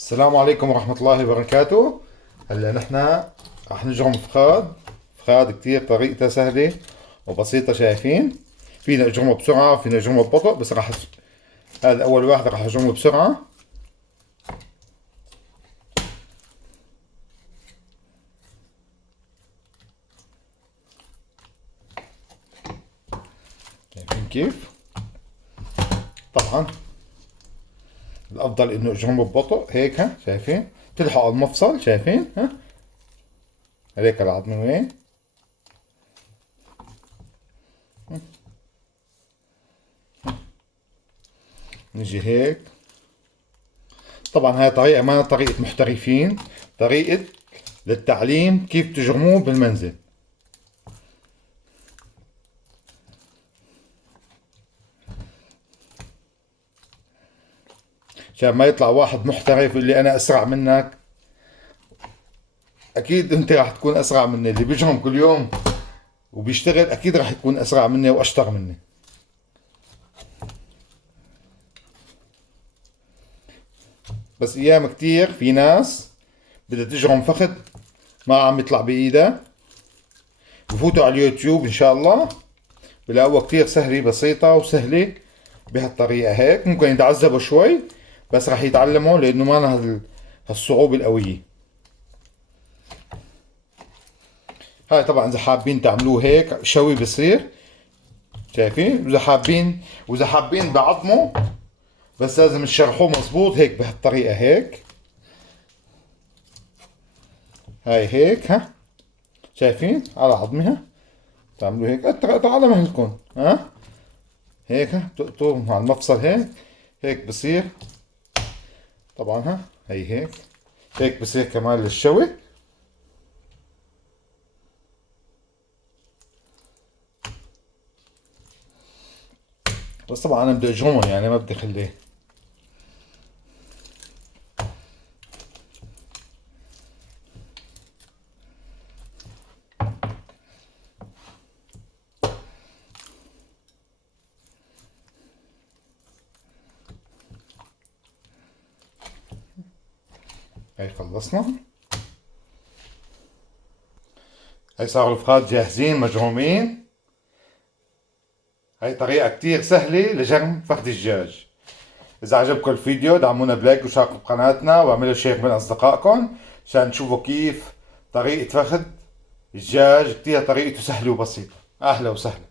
السلام عليكم ورحمة الله وبركاته. هلا نحن رح نجرم فخاد. فخاد كتير طريقتها سهلة وبسيطة، شايفين؟ فينا نجرمه بسرعة، فينا نجرمه ببطء، بس هذا أول واحد رح أجرمه بسرعة. شايفين كيف؟ طبعا الأفضل إنه أجرمه ببطء هيك، ها شايفين؟ تلحق المفصل، شايفين؟ ها هذيك العظمة وين؟ نجي هيك. طبعا هاي طريقة ما طريقة محترفين، طريقة للتعليم كيف تجرموه بالمنزل. عشان ما يطلع واحد محترف اللي انا اسرع منك. اكيد انت راح تكون اسرع مني، اللي بيجرم كل يوم وبيشتغل اكيد راح يكون اسرع مني واشطر مني. بس ايام كتير في ناس بدها تجرم فخذ ما عم يطلع بايدها، بفوتوا على اليوتيوب ان شاء الله بلاقوها كتير سهلة بسيطة وسهلة بهالطريقة. هيك ممكن يتعذبوا شوي بس راح يتعلموا، لانه ما لها هالصعوبة القوية. هاي طبعا اذا حابين تعملوه هيك شوي بصير، شايفين؟ واذا حابين بعظمه، بس لازم تشرحوه مظبوط هيك بهالطريقة هيك. هاي هيك، ها شايفين على عظمها تعملوا هيك على مهلكم، ها هيك، ها تقطوا مع المفصل هيك. هيك بصير طبعا، ها هي هيك. هيك بصير كمان للشوي. بس طبعا انا بدي اجرمهم، يعني ما بدي اخليه. هاي خلصنا. هاي صاروا الفخاد جاهزين مجرومين. هاي طريقة كتير سهلة لجرم فخد الدجاج. إذا عجبكم الفيديو دعمونا بلايك وشاركوا بقناتنا واعملوا شير بين أصدقائكم عشان تشوفوا كيف طريقة فخد الدجاج. كتير طريقته سهلة وبسيطة. أهلا وسهلا.